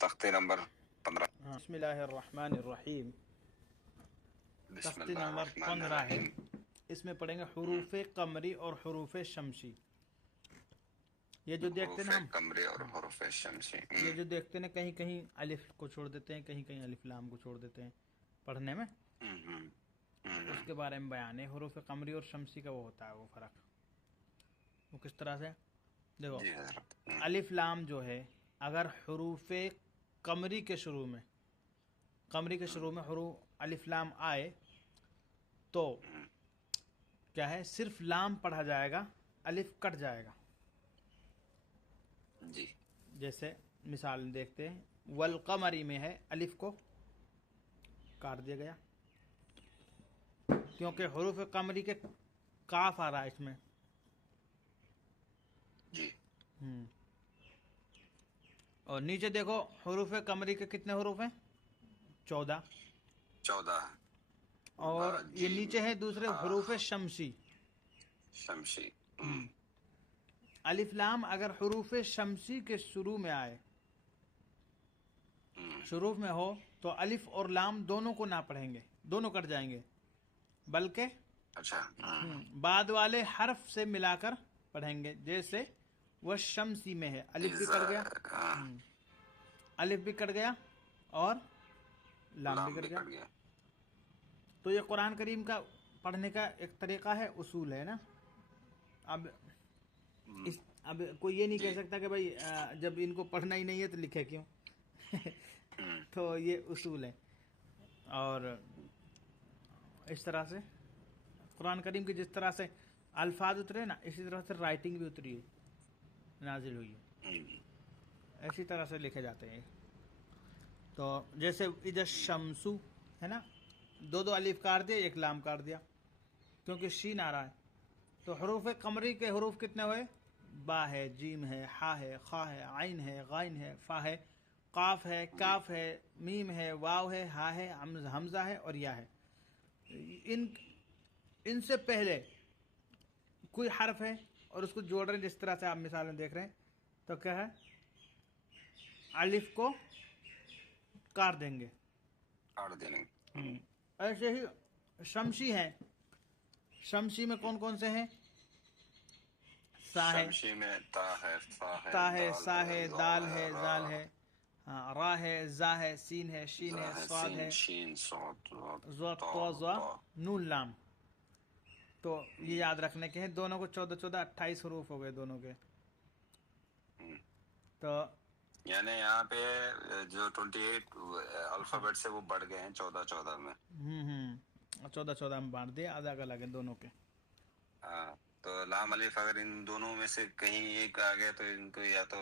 تختے number 15. بسم اللہ الرحمن الرحیم. بسم تختی اللہ نمبر الرحمن 15 ہے. الرحیم. اس میں پڑھیں گے حروف قمری اور حروف شمسی. یہ جو دیکھتے ہیں نا ہم، حروف قمری اور حروف شمسی. یہ جو دیکھتے ہیں نا، کہیں کہیں الف کو چھوڑ دیتے ہیں، کہیں کہیں الف لام کو چھوڑ دیتے ہیں پڑھنے میں. اس کے بارے میں بیان ہے. حروف قمری اور شمسی کا وہ ہوتا ہے وہ فرق. وہ کس طرح سے؟ دیکھو، جی حضرت. الف لام جو ہے، اگر حروف قمری کے شروع میں حروف الف لام آئے تو کیا ہے، صرف لام پڑھا جائے گا، الف کٹ جائے گا. جی جیسے مثال دیکھتے ہیں، والقمری میں ہے، الف کو کاٹ دیا گیا کیونکہ حروف قمری کے کاف آ رہا ہے اس میں. جی. اور نیچے دیکھو، حروف قمری کے کتنے حروف ہیں؟ 14. 14. اور یہ نیچے ہے دوسرے حروف شمسی. شمسی. الف لام اگر حروف شمسی کے شروع میں آئے، شروع میں ہو، تو الف اور لام دونوں کو نہ پڑھیں گے، دونوں کٹ جائیں گے، بلکہ اچھا. بعد والے حرف سے ملا کر پڑھیں گے. جیسے وہ شمسی میں ہے، الف بھی کٹ گیا، الف بھی کٹ گیا اور لام بھی لام کٹ بھی گیا. کٹ گیا. تو یہ قرآن کریم کا پڑھنے کا ایک طریقہ ہے، اصول ہے نا. اب کوئی یہ نہیں کہہ سکتا کہ بھائی جب ان کو پڑھنا ہی نہیں ہے تو لکھے کیوں. تو یہ اصول ہے. اور اس طرح سے قرآن کریم کی جس طرح سے الفاظ اترے نا، اسی طرح سے رائٹنگ بھی اتری ہے، نازل ہوئی ہے، اسی طرح سے لکھے جاتے ہیں. تو جیسے اذا الشمسو ہے نا، دو الف کاٹ دیا، ایک لام کاٹ دیا کیونکہ شین آ رہا ہے. تو حروف قمری کے حروف کتنے ہوئے؟ با ہے، جیم ہے، ہا ہے، خا ہے، عین ہے، غین ہے، فا ہے، قاف ہے، کاف ہے، میم ہے، واو ہے، ہا ہے، حمزہ ہے اور یا ہے. ان سے پہلے کوئی حرف ہے اور اس کو جوڑ رہے ہیں، جس طرح سے آپ مثال میں دیکھ رہے ہیں، تو کیا ہے، الف کو کاٹ دیں گے. کاٹ دینے. ایسے ہی شمسی ہیں. شمسی میں کون کون سے ہیں؟ سا ہے، شمسی میں تا ہے، فا ہے، تا ہے، دال سا ہے، دال ہے، را زال ہے، را ہے، زا ہے، سین ہے، شین زا ہے، ہے، صاد سین، ہے، شین، صاد، زو، تا، تو، زوا، تا. نون، لام. تو یہ یاد رکھنے کے ہیں. دونوں کو 14 28 حروف ہو گئے دونوں کے. تو یعنی یہاں پہ جو 28 الفابیٹ سے وہ بڑھ گئے ہیں 14 میں. 14 میں بانٹ دیا، الگ الگ ہیں دونوں کے. ہاں. تو لام الف اگر ان دونوں میں سے کہیں ایک آ گیا تو ان کو یا تو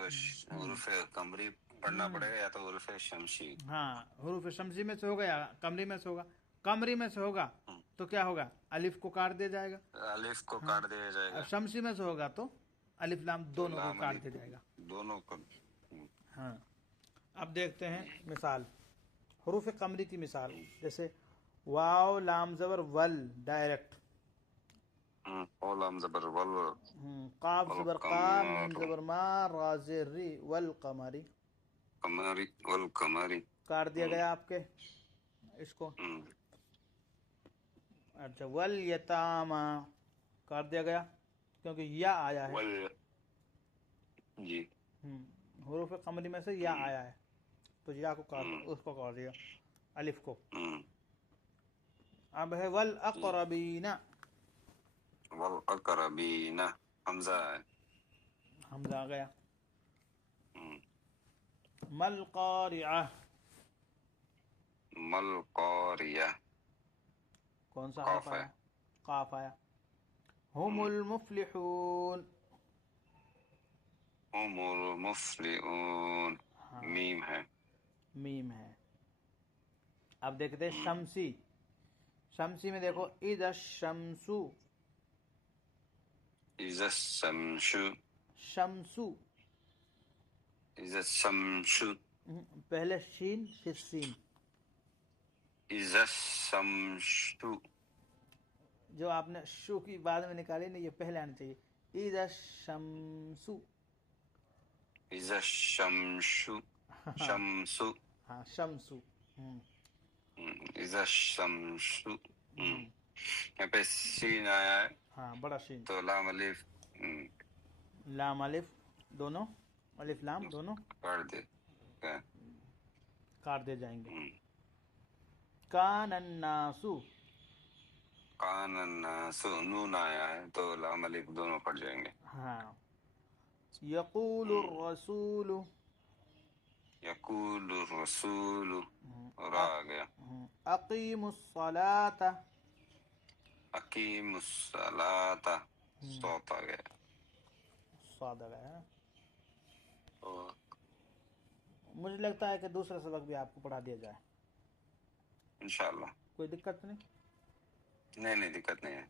حروف قمری پڑھنا پڑے گا یا تو حروف شمسی. ہاں، حروف شمسی میں سے ہوگا یا قمری میں سے ہوگا. قمری میں سے ہوگا تو کیا ہوگا، الف کو کاٹ دیا جائے گا. الف کو کاٹ دیا جائے گا. شمسی میں سے ہوگا تو الف لام تو دونوں کو لام کاٹ دیا الف جائے گا. دونوں کو. ہاں. اب دیکھتے ہیں مثال، حروف قمری کی مثال. جیسے واو لام زبر ول، ڈائریکٹ. او لام زبر ول. قاف زبر قا، میم والقمر. زبر ما، را زیر ری، والقمری. قمری، والقمری. کاٹ دیا گیا آپ کے اس کو. اچھا، والیتاما کاٹ دیا گیا کیونکہ یا آیا ہے. جی. حروف قمری میں سے یا آیا ہے تو یا کو کاٹ، اس کو کاٹ دیا، الف کو. اب ہے والاقربین. والاقربین، حمزہ ہے. حمزہ آ گیا. مالقارعہ، مالقاریہ. کون سا حرف قاف ہے. آیا؟ قاف آیا. هم المفلحون. هم المفلحون، میم ہے. میم ہے. اب دیکھتے ہیں شمسی. شمسی میں دیکھو اذا الشمسو، اذا الشمس. شمسو، اذا الشمس. پہلے شین پھر سین. اذا الشمس. جو آپ نے شو کی بعد میں نکالی نا، یہ پہلے آنا چاہیے. اذا الشمسو. اذا الشمس. شمسو ہاں شمسو. اذا الشمس ہم، یہاں پہ سین آیا ہے ہاں بڑا شین. تو لام الف لام الف دونوں، الف لام دونوں پڑھ دے کاٹ دے جائیں گے. کان الناس، کان الناس نون آیا ہے تو لام الف دونوں پڑ جائیں گے. ہاں. یقول الرسول، یقول الرسول اور آ گیا. اقیم الصلاۃ، اقیم الصلاۃ صوت آ گیا. صاد ہے. اور مجھے لگتا ہے کہ دوسرا سبق بھی آپ کو پڑھا دیا جائے، انشاءاللہ کوئی دقت نہیں. نہیں دقت نہیں ہے.